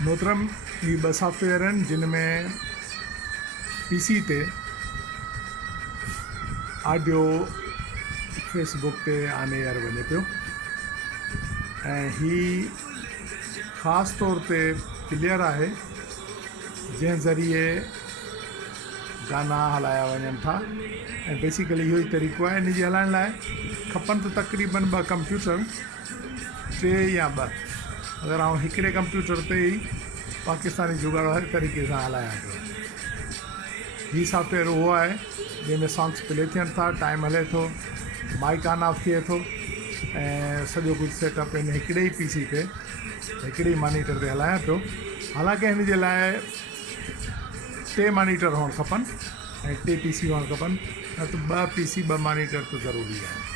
मोहतरम, ये ॿ सॉफ्टवेयर आहिनि जिन में पीसी ते ऑडियो फेसबुक ते ऑन एयर वञे पियो ऐं ही ख़ासि तौर ते क्लियर आहे जंहिं ज़रिए गाना हलाया वञनि था ऐं बेसिकली इहो ई तरीक़ो आहे इन जे हलाइण लाइ खपनि त तक़रीबन 2 कंप्यूटर, 3 या 2। अगर आउं हिकिड़े कंप्यूटर ते ही पाकिस्तानी जुगाड़ हर तरीक़े सां हलायां पियो। हीउ सॉफ्टवेयर उहो आहे जंहिंमें सॉन्ग्स प्ले थियनि था, टाइम हले थो, माइक ऑन ऑफ थिए थो ऐं सॼो कुझु सेटअप इन हिकिड़े ई पीसी ते, हिकिड़े ई मॉनिटर ते हलायां पियो। हालांकि हिन जे लाइ 3 मॉनिटर हुअणु खपनि ऐं 3 पीसी हुअणु खपनि, न त 2 पीसी 2 मॉनिटर त ज़रूरी आहे।